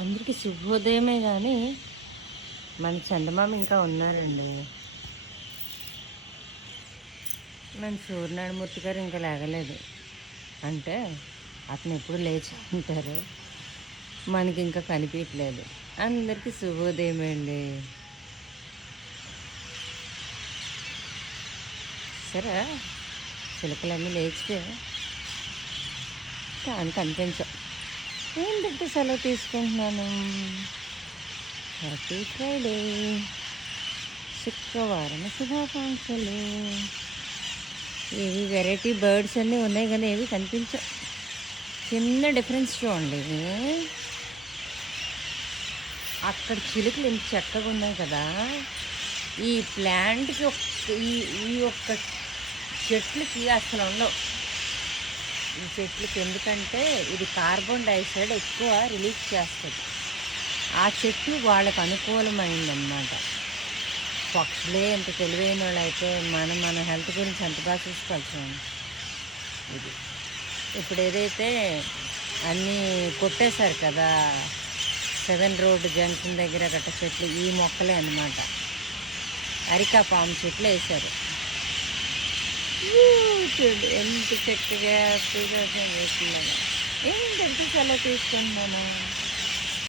అందరికీ శుభోదయమే కానీ మన చందమామ ఇంకా ఉన్నారండి. మన సూర్యనారాయణమూర్తి గారు ఇంకా లేగలేదు. అంటే అతను ఎప్పుడు లేచి ఉంటారు, మనకి ఇంకా కనిపించలేదు. అందరికీ శుభోదయమే అండి. సరే, చిలకలన్నీ లేచితే కానీ కనిపించవు. ఏంటంటే సెలవు తీసుకుంటున్నాను. హ్యాపీ ఫ్రైడే, శుక్రవారం శుభాకాంక్షలు. ఏవి వెరైటీ బర్డ్స్ అన్నీ ఉన్నాయి కానీ ఏవి కనిపించవు. చిన్న డిఫరెన్స్ చూడండి. అక్కడ చిలుకలు ఎంత చక్కగా ఉన్నాయి కదా. ఈ ప్లాంట్కి ఈ ఈ ఒక్క చెట్లకి అసలు ఉండవు. ఈ చెట్లకి ఎందుకంటే ఇది కార్బన్ డైఆక్సైడ్ ఎక్కువ రిలీజ్ చేస్తుంది. ఆ చెట్టు వాళ్ళకు అనుకూలమైందన్నమాట. పక్షులే ఎంత తెలివైన వాళ్ళు అయితే మన హెల్త్ గురించి ఎంత బాగా చూసుకోవాల్సింది. ఇది ఇప్పుడు ఏదైతే అన్నీ కొట్టేశారు కదా, 7 రోడ్ జంక్షన్ దగ్గర గట్ట చెట్లు, ఈ మొక్కలే అన్నమాట. అరికా పాము చెట్లు వేశారు. చూడు ఎంత చక్కగా వేస్తున్నాను. ఏంటంటే సెలవు తీసుకుంటున్నాను.